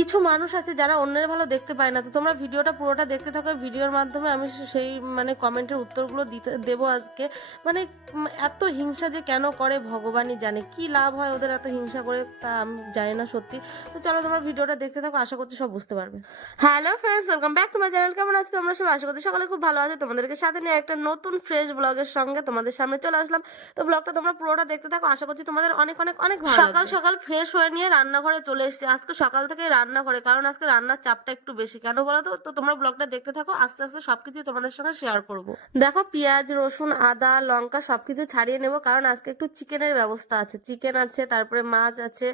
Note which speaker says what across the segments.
Speaker 1: কিছু মানুষ আছে যারা অন্যের ভালো দেখতে পায় না। তো তোমরা ভিডিওটা পুরোটা দেখতে থাকো ভিডিওর মাধ্যমে আমি সেই মানে কমেন্টের উত্তরগুলো দিতে দেবো আজকে। মানে এত হিংসা যে কেন করে ভগবানই জানে। কি লাভ হয় ওদের এত হিংসা করে তা আমি জানি না সত্যি। তো চলো তোমরা ভিডিওটা দেখতে থাকো আশা করছি সব বুঝতে পারবে। Hello friends welcome back to my channel কেমন আছো তোমরা সব আশা করছি সকালে খুব ভালো আছে। তোমাদেরকে সাথে নিয়ে একটা নতুন ফ্রেশ ব্লগের সঙ্গে তোমাদের সামনে চলে আসলাম। তো ব্লগটা তোমরা পুরোটা দেখতে থাকো আশা করছি তোমাদের অনেক অনেক অনেক সকাল সকাল ফ্রেশ হয়ে নিয়ে রান্নাঘরে চলে এসেছি। আজকে সকাল থেকে রান্না করে, কারণ আজকে রান্নার চাপটা একটু বেশি। কেন বলো তো? তোমরা ব্লগটা দেখতে থাকো, আস্তে আস্তে সবকিছু তোমাদের সঙ্গে শেয়ার করব। দেখো, পেঁয়াজ, রসুন, আদা, লঙ্কা সবকিছু ছাড়িয়ে নেব, কারণ আজকে একটু চিকেনের ব্যবস্থা আছে। চিকেন আছে, তারপরে মাছ আছে,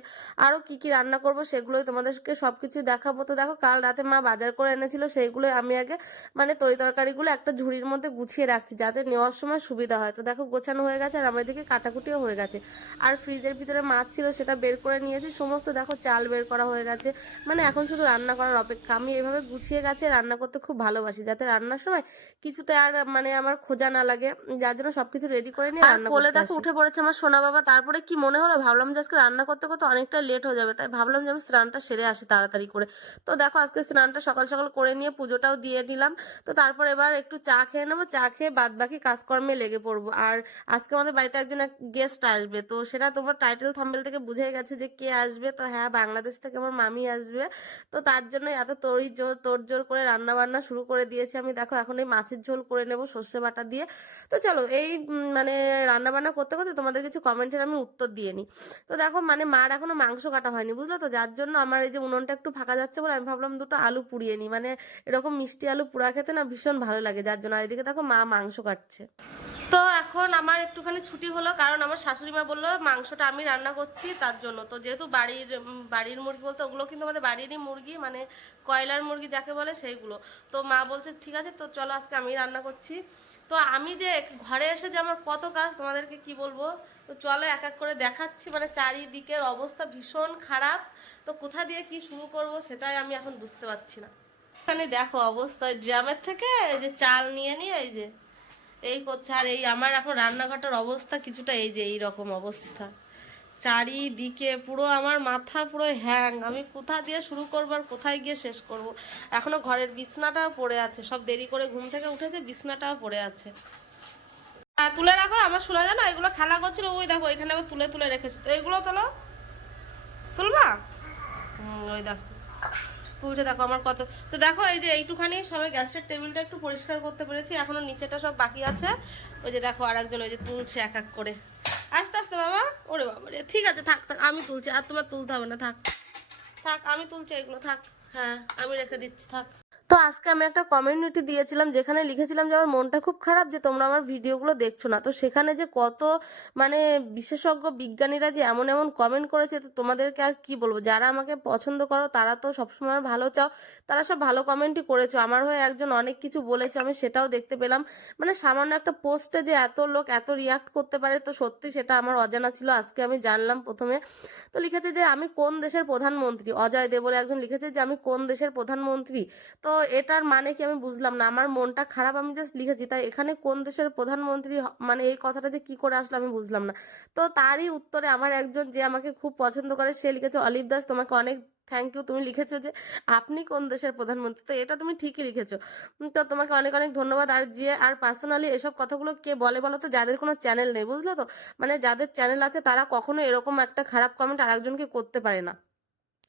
Speaker 1: আরও কি কি রান্না করব সেগুলোই তোমাদেরকে সবকিছু দেখাবো। তো দেখো, কাল রাতে মা বাজার করে এনেছিল, সেইগুলোই আমি আগে মানে তরি তরকারিগুলো একটা ঝুড়ির মধ্যে গুছিয়ে রাখছি, যাতে নেওয়ার সময় সুবিধা হয়। তো দেখো, গোছানো হয়ে গেছে আর আমার দিকে কাটাকুটিও হয়ে গেছে। আর ফ্রিজের ভিতরে মাছ ছিল, সেটা বের করে নিয়েছি। সমস্ত দেখো, চাল বের করা হয়ে গেছে। মানে এখন শুধু রান্না করার অপেক্ষা। আমি এভাবে গুছিয়ে গেছে রান্না করতে খুব ভালোবাসি যাতে রান্নার সময় কিছুতে আর মানে আমার খোঁজা না লাগে। যার জন্য সবকিছু রেডি করে নিয়ে রান্না কোলে দেখো উঠে পড়েছে আমার সোনা বাবা। তারপরে কি মনে হলো? ভাবলাম যে আজকে রান্না করতে করতে অনেকটা লেট হয়ে যাবে। তাই ভাবলাম যে আমি স্নানটা সেরে আসি তাড়াতাড়ি করে। তো দেখো আজকে স্নানটা সকাল সকাল করে নিয়ে পুজোটাও দিয়ে নিলাম। তো তারপর এবার একটু চা খেয়ে নেব। চা খেয়ে বাদ বাকি কাজকর্মে লেগে পড়ব। আর আজকে আমাদের বাড়িতে একজন গেস্ট আসবে। তো সেটা তোমার টাইটেল থাম্বেল থেকে বুঝে গেছে যে কে আসবে। তো হ্যাঁ বাংলাদেশ থেকে আমার মামি আসবে। তো তার জন্য এত তড়ি জোর তোড় জোর করে রান্না বান্না শুরু করে দিয়েছি। আমি দেখো এখন এই মাছের ঝোল করে নেব সর্ষে বাটা দিয়ে। তো চলো এই মানে রান্না বান্না করতে করতে তোমাদের কিছু কমেন্টের আমি উত্তর দিয়ে নিই। তো দেখো মানে মার এখনও মাংস কাটা হয়নি, বুঝলো তো? যার জন্য আমার এই যে উনুনটা একটু ফাঁকা যাচ্ছে বলে আমি ভাবলাম দুটো আলু পুড়িয়ে নিই। মানে এরকম মিষ্টি আলু পুড়া খেতে না ভীষণ ভালো লাগে, যার জন্য। আর এদিকে দেখো মা মাংস কাটছে। তো এখন আমার একটুখানি ছুটি হলো, কারণ আমার শাশুড়ি মা বলল, মাংসটা আমি রান্না করছি তার জন্য। তো যেহেতু বাড়ির বাড়ির মুরগি বলতে ওগুলো কিন্তু আমাদের বাড়িরই মুরগি মানে কয়লার মুরগি যাকে বলে সেইগুলো। তো মা বলছে, ঠিক আছে, তো চলো আজকে আমি রান্না করছি। তো আমি যে ঘরে এসে যে আমার কত কাজ, তোমাদেরকে কি বলব? তো চলো এক এক করে দেখাচ্ছি মানে চারিদিকের অবস্থা ভীষণ খারাপ। তো কোথা দিয়ে কি শুরু করব সেটাই আমি এখন বুঝতে পারছি না। এখানে দেখো অবস্থা ড্রামের থেকে এই যে চাল নিয়ে নিয়ে, এই যে এই করছে, আর এই আমার এখন রান্নাঘরটার অবস্থা কিছুটা এই যে এই রকম অবস্থা। চারিদিকে পুরো আমার মাথা পুরো হ্যাং। আমি কোথা দিয়ে শুরু করব আর কোথায় গিয়ে শেষ করব? এখনও ঘরের বিছনাটাও পড়ে আছে। সব দেরি করে ঘুম থেকে উঠেছে, বিছনাটাও পড়ে আছে। হ্যাঁ তুলে রাখো, আমার শোনা যায় না? এগুলো খেলা করছিল, ওই দেখো, এখানে আবার তুলে তুলে রেখেছি। তো এগুলো তোলো। তুলবা? ওই দেখো। তুলছে দেখো আমার কত তো দেখো এই যে এইটুখানি সবাই গ্যাসের টেবিলটা একটু পরিষ্কার করতে পেরেছি, এখনও নিচেটা সব বাকি আছে। ওই যে দেখো আর একজন ওই যে তুলছে এক এক করে। আস্তে আস্তে বাবা, ওরে বাবা রে, ঠিক আছে, থাক থাক, আমি তুলছি, আর তোমার তুলতে হবে না, থাক। থাক, আমি তুলছি এগুলো, থাক হ্যাঁ আমি রেখে দিচ্ছি, থাক। তো আজকে আমি একটা কমিউনিটি দিয়েছিলাম যেখানে লিখেছিলাম যে আমার মনটা খুব খারাপ যে তোমরা আমার ভিডিওগুলো দেখছ না। তো সেখানে যে কত মানে বিশেষজ্ঞ বিজ্ঞানীরা যে এমন এমন কমেন্ট করেছে, তো তোমাদেরকে আর কি বলব? যারা আমাকে পছন্দ করো, তারা তো সবসময় ভালো চাও, তারা সব ভালো কমেন্টই করেছ। আমার হয়ে একজন অনেক কিছু বলেছে, আমি সেটাও দেখতে পেলাম। মানে সামান্য একটা পোস্টে যে এত লোক এত রিয়াক্ট করতে পারে, তো সত্যি সেটা আমার অজানা ছিল। আজকে আমি জানলাম প্রথমে। তো লিখেছে যে, আমি কোন দেশের প্রধানমন্ত্রী? অজয় দেব বলে একজন লিখেছে যে, আমি কোন দেশের প্রধানমন্ত্রী? তো এটার মানে কি আমি বুঝলাম না। আমার মনটা খারাপ, আমি জাস্ট লিখেছি, তাই এখানে কোন দেশের প্রধানমন্ত্রী মানে এই কথাটা যে কি করে আসলো আমি বুঝলাম না। তো তারই উত্তরে আমার একজন যে আমাকে খুব পছন্দ করে, সে লিখেছে, অলিভ দাস, তোমাকে অনেক থ্যাংক ইউ তুমি লিখেছো যে আপনি কোন দেশের প্রধানমন্ত্রী? তো এটা তুমি ঠিকই লিখেছো। তো তোমাকে অনেক অনেক ধন্যবাদ। আর যে, আর পার্সোনালি এসব কথাগুলো কে বলে বলো তো? যাদের কোনো চ্যানেল নেই, বুঝলে তো? মানে যাদের চ্যানেল আছে, তারা কখনো এরকম একটা খারাপ কমেন্ট আরেকজনকে করতে পারে না।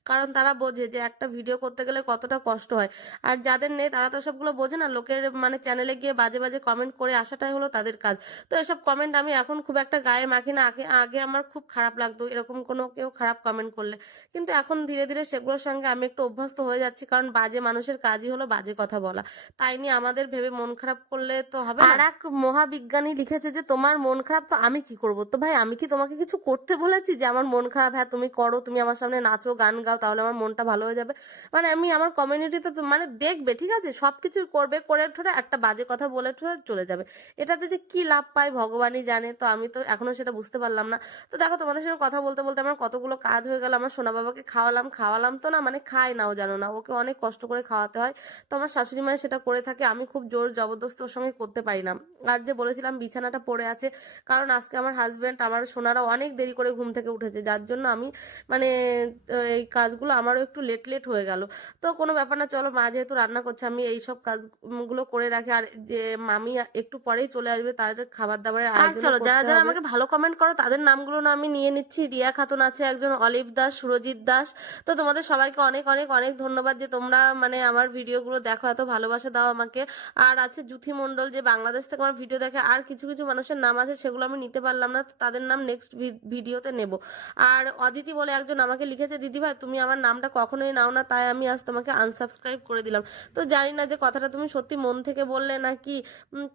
Speaker 1: কারণ তারা বোঝে যে একটা ভিডিও করতে গেলে কতটা কষ্ট হয়। আর যাদের নেই, তারা তো সবগুলো বোঝে না। লোকের মানে চ্যানেলে গিয়ে বাজে বাজে কমেন্ট করে আসাটাই হলো তাদের কাজ। তো এসব কমেন্ট আমি এখন খুব একটা গায়ে মাখি না। আগে আগে আমার খুব খারাপ লাগতো এরকম কোনো কেউ খারাপ কমেন্ট করলে। কিন্তু এখন ধীরে ধীরে সেগুলোর সঙ্গে আমি একটু অভ্যস্ত হয়ে যাচ্ছি। কারণ বাজে মানুষের কাজই হলো বাজে কথা বলা। তাই নিয়ে আমাদের ভেবে মন খারাপ করলে তো হবে আর এক মহাবিজ্ঞানী লিখেছে যে, তোমার মন খারাপ, তো আমি কি করব? তো ভাই, আমি কি তোমাকে কিছু করতে বলেছি যে, আমার মন খারাপ হ্যাঁ তুমি করো, তুমি আমার সামনে নাচো, গান গাও তাহলে আমার মনটা ভালো হয়ে যাবে। মানে আমি, আমার কমিউনিটিতে তো মানে দেখবে, ঠিক আছে? সবকিছুই করবে, করে ঠোরে একটা বাজে কথা বলে ঠোরে চলে যাবে। এটাতে যে কি লাভ পায়, ভগবানই জানে। তো আমি তো এখনও সেটা বুঝতে পারলাম না। তো দেখো, তোমাদের সঙ্গে কথা বলতে বলতে আমার কতগুলো কাজ হয়ে গেল। আমার সোনা বাবাকে খাওয়ালাম খাওয়ালাম তো না মানে খায় নাও, জানো না। ওকে অনেক কষ্ট করে খাওয়াতে হয়। তো আমার শাশুড়ি মায়ের সেটা করে থাকে। আমি খুব জোর জবরদস্ত ওর সঙ্গে করতে পারি না। আর যে বলেছিলাম, বিছানাটা পড়ে আছে। কারণ আজকে আমার হাজবেন্ড আমার সোনারা অনেক দেরি করে ঘুম থেকে উঠেছে। যার জন্য আমি মানে এই কাজ কাজগুলো আমারও একটু লেট লেট হয়ে গেল। তো কোনো ব্যাপার না চলো মা যেহেতু রান্না করছে আমি এই সব কাজগুলো করে রাখি। আর যে মামি একটু পরেই চলে আসবে তাদের খাবার দাবারের আয়োজন চলো যারা যারা আমাকে ভালো কমেন্ট করো তাদের নামগুলো না আমি নিয়ে নিচ্ছি। রিয়া খাতুন আছে একজন অলিভ দাস সুরজিৎ দাস। তো তোমাদের সবাইকে অনেক অনেক অনেক ধন্যবাদ যে তোমরা মানে আমার ভিডিওগুলো দেখো এত ভালোবাসা দাও আমাকে। আর আছে জুথি মণ্ডল যে বাংলাদেশ থেকে আমার ভিডিও দেখে আর কিছু কিছু মানুষের নাম আছে সেগুলো আমি নিতে পারলাম না তাদের নাম নেক্সট ভিডিওতে নেব। আর অদিতি বলে একজন আমাকে লিখেছে দিদি ভাই তুমি আমার নামটা কখনোই নাও না, তাই আমি আজ তোমাকে আনসাবস্ক্রাইব করে দিলাম। তো জানি না যে কথাটা তুমি সত্যি মন থেকে বললে নাকি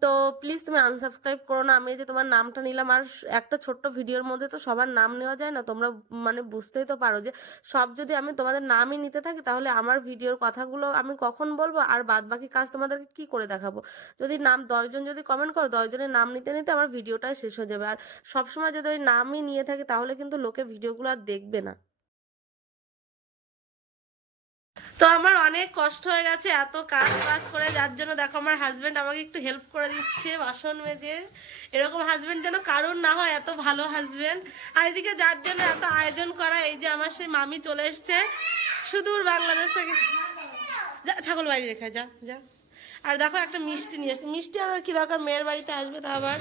Speaker 1: তো প্লিজ তুমি আনসাবস্ক্রাইব করো না। আমি যে তোমার নামটা নিলাম, আর একটা ছোট্ট ভিডিওর মধ্যে তো সবার নাম নেওয়া যায় না, তোমরা মানে বুঝতেই তো পারো যে সব যদি আমি তোমাদের নামই নিতে থাকি, তাহলে আমার ভিডিওর কথাগুলো আমি কখন বলব, আর বাদ বাকি কাজ তোমাদেরকে কি করে দেখাবো? যদি নাম দশজন যদি কমেন্ট করো, দশজনের নাম নিতে নিতে আমার ভিডিওটাই শেষ হয়ে যাবে। আর সবসময় যদি ওই নামই নিয়ে থাকি, তাহলে কিন্তু লোকে ভিডিওগুলো আর দেখবে না। তো আমার অনেক কষ্ট হয়ে গেছে, এত কাজ বাজ করে, যার জন্য দেখো আমার হাজবেন্ড আমাকে একটু হেল্প করে দিচ্ছে, বাসন মেজে। এরকম হাজবেন্ড যেন কারোর না হয়, এত ভালো হাজব্যান্ড আর এদিকে যার জন্য এত আয়োজন করা, এই যে আমার সেই মামি চলে এসছে, সুদূর বাংলাদেশ থেকে। যা, ছাগল বাড়ি রেখে যা যা। আর দেখো একটা মিষ্টি নিয়ে এসছে মিষ্টি আমার কি দরকার? মেয়ের বাড়িতে আসবে তা আবার।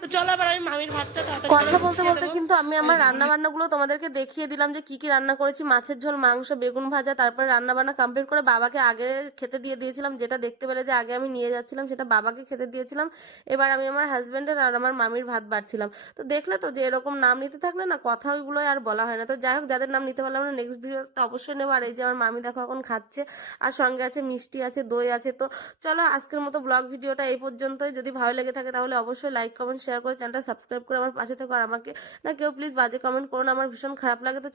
Speaker 1: তো চলো আবার আমি মামির ভাতটা তাড়াতাড়ি কথা বলতে বলতে কিন্তু আমি আমার রান্না বান্নাগুলো তোমাদেরকে দেখিয়ে দিলাম যে কি কি রান্না করেছি। মাছের ঝোল মাংস বেগুন ভাজা তারপরে রান্না বান্না কমপ্লিট করে বাবাকে আগে খেতে দিয়ে দিয়েছিলাম। যেটা দেখতে পেলে যে আগে আমি নিয়ে যাচ্ছিলাম সেটা বাবাকে খেতে দিয়েছিলাম। এবার আমি আমার হাজবেন্ডের আর আমার মামির ভাত বাড়ছিলাম। তো দেখলে তো যে এরকম নাম নিতে থাকলে না কথা ওইগুলো আর বলা হয় না। তো যাই হোক যাদের নাম নিতে পারলাম না নেক্সট ভিডিও তো অবশ্যই নেব। আর এই যে আমার মামি দেখো এখন খাচ্ছে। আর সঙ্গে আছে মিষ্টি আছে দই আছে। তো চলো, আজকের মতো ব্লগ ভিডিওটা এই পর্যন্তই। যদি ভালো লেগে থাকে তাহলে অবশ্যই লাইক কমেন্ট শেয়ার করে চ্যানেলটা সাবস্ক্রাইব করে আমার পাশে থেকে। আর আমাকে না কেউ প্লিজ বাজে কমেন্ট করুন আমার ভীষণ খারাপ লাগে। তো